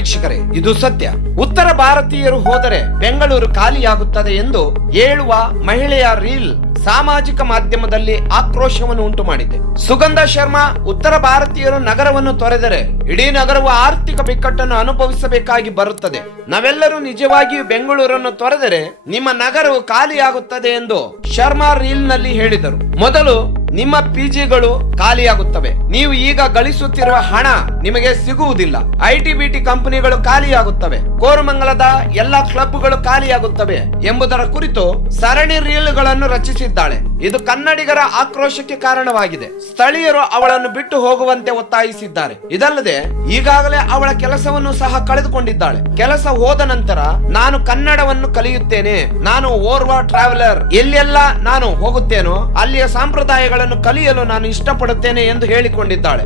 ವೀಕ್ಷಕರೇ, ಇದು ಸತ್ಯ. ಉತ್ತರ ಭಾರತೀಯರು ಹೋದರೆ ಬೆಂಗಳೂರು ಖಾಲಿಯಾಗುತ್ತದೆ ಎಂದು ಹೇಳುವ ಮಹಿಳೆಯ ರೀಲ್ ಸಾಮಾಜಿಕ ಮಾಧ್ಯಮದಲ್ಲಿ ಆಕ್ರೋಶವನ್ನು ಉಂಟು ಮಾಡಿದೆ. ಸುಗಂಧ ಶರ್ಮಾ, ಉತ್ತರ ಭಾರತೀಯರು ನಗರವನ್ನು ತೊರೆದರೆ ಇಡೀ ನಗರವು ಆರ್ಥಿಕ ಬಿಕ್ಕಟ್ಟನ್ನು ಅನುಭವಿಸಬೇಕಾಗಿ ಬರುತ್ತದೆ. ನಾವೆಲ್ಲರೂ ನಿಜವಾಗಿಯೂ ಬೆಂಗಳೂರನ್ನು ತೊರೆದರೆ ನಿಮ್ಮ ನಗರವು ಖಾಲಿಯಾಗುತ್ತದೆ ಎಂದು ಶರ್ಮಾ ರೀಲ್ ನಲ್ಲಿ ಹೇಳಿದರು. ಮೊದಲು ನಿಮ್ಮ ಪಿಜಿಗಳು ಖಾಲಿಯಾಗುತ್ತವೆ. ನೀವು ಈಗ ಗಳಿಸುತ್ತಿರುವ ಹಣ ನಿಮಗೆ ಸಿಗುವುದಿಲ್ಲ. ಐಟಿ-ಬಿಟಿ ಕಂಪನಿಗಳು ಖಾಲಿಯಾಗುತ್ತವೆ. ಕೋರಮಂಗಲದ ಎಲ್ಲಾ ಕ್ಲಬ್ಗಳು ಖಾಲಿಯಾಗುತ್ತವೆ ಎಂಬುದರ ಕುರಿತು ಸರಣಿ ರೀಲ್ಗಳನ್ನು ರಚಿಸಿದ್ದಾಳೆ. ಇದು ಕನ್ನಡಿಗರ ಆಕ್ರೋಶಕ್ಕೆ ಕಾರಣವಾಗಿದೆ. ಸ್ಥಳೀಯರು ಅವಳನ್ನು ಬಿಟ್ಟು ಹೋಗುವಂತೆ ಒತ್ತಾಯಿಸಿದ್ದಾರೆ. ಇದಲ್ಲದೆ ಈಗಾಗಲೇ ಅವಳ ಕೆಲಸವನ್ನು ಸಹ ಕಳೆದುಕೊಂಡಿದ್ದಾಳೆ. ಕೆಲಸ ಹೋದ ನಂತರ ನಾನು ಕನ್ನಡವನ್ನು ಕಲಿಯುತ್ತೇನೆ, ನಾನು ಓರ್ವ ಟ್ರಾವೆಲರ್, ಎಲ್ಲೆಲ್ಲ ನಾನು ಹೋಗುತ್ತೇನೋ ಅಲ್ಲಿಯ ಸಂಪ್ರದಾಯಗಳನ್ನು ಕಲಿಯಲು ನಾನು ಇಷ್ಟಪಡುತ್ತೇನೆ ಎಂದು ಹೇಳಿಕೊಂಡಿದ್ದಾಳೆ.